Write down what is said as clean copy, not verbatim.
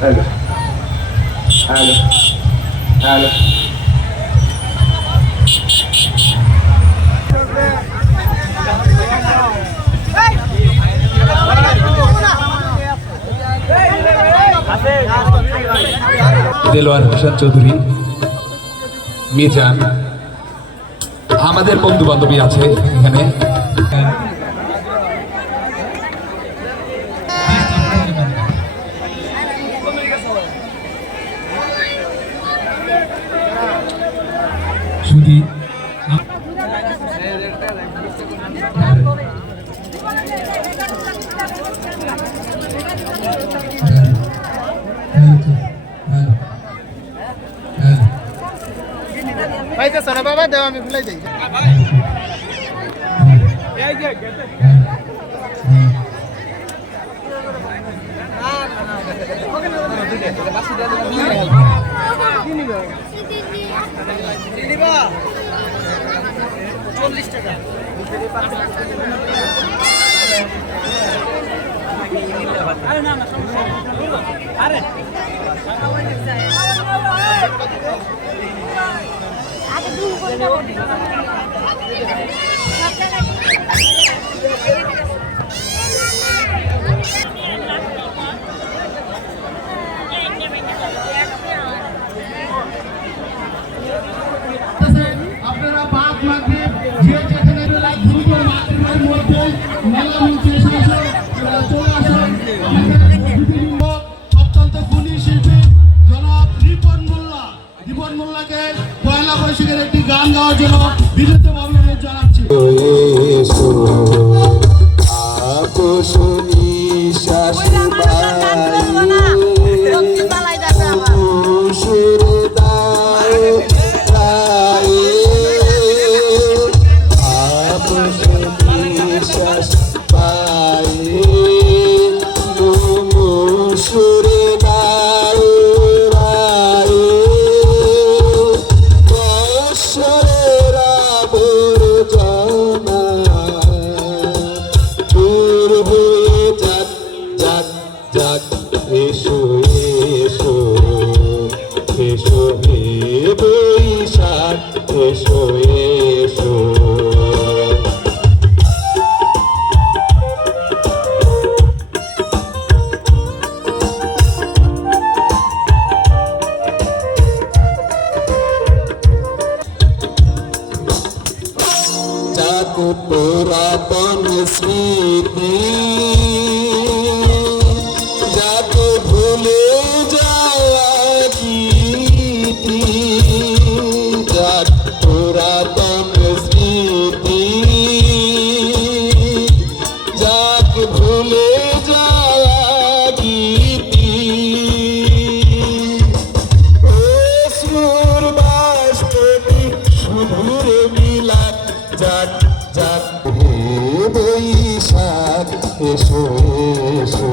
Halo. Halo. Halo. Delwar Hossain Chowdhury, Mizan, আমাদের বন্ধু বান্ধবী আছে এখানে। শুধু ভাই তো সারা বাবা দেও আমি ভুলাই যাই $40 আরে না না সমস্যা আরে আগে দুই করে যাব আপনারা বাদ মাগবে যে যেখানে দ্রুত মাগরিবের মধ্যে মেলা মঞ্চে এসে চলে আসুন। অত্যন্ত গুণী শিল্পী জনাব রিপন মোল্লাকে পয়লা বৈশাখের একটি গান গাওয়ার জন্য বিনীতভাবে অনুরোধ জানাচ্ছি। পুরাতন স্মৃতি যাকে ভুলে যাওয়া গীতি, যাক পুরাতন স্মৃতি যাক ভুলে যাওয়া গীতি, অশ্রুর বাস্তবিক শুধুরে মিলাপ যাক যাক হে বৈশাখ এসো এসো।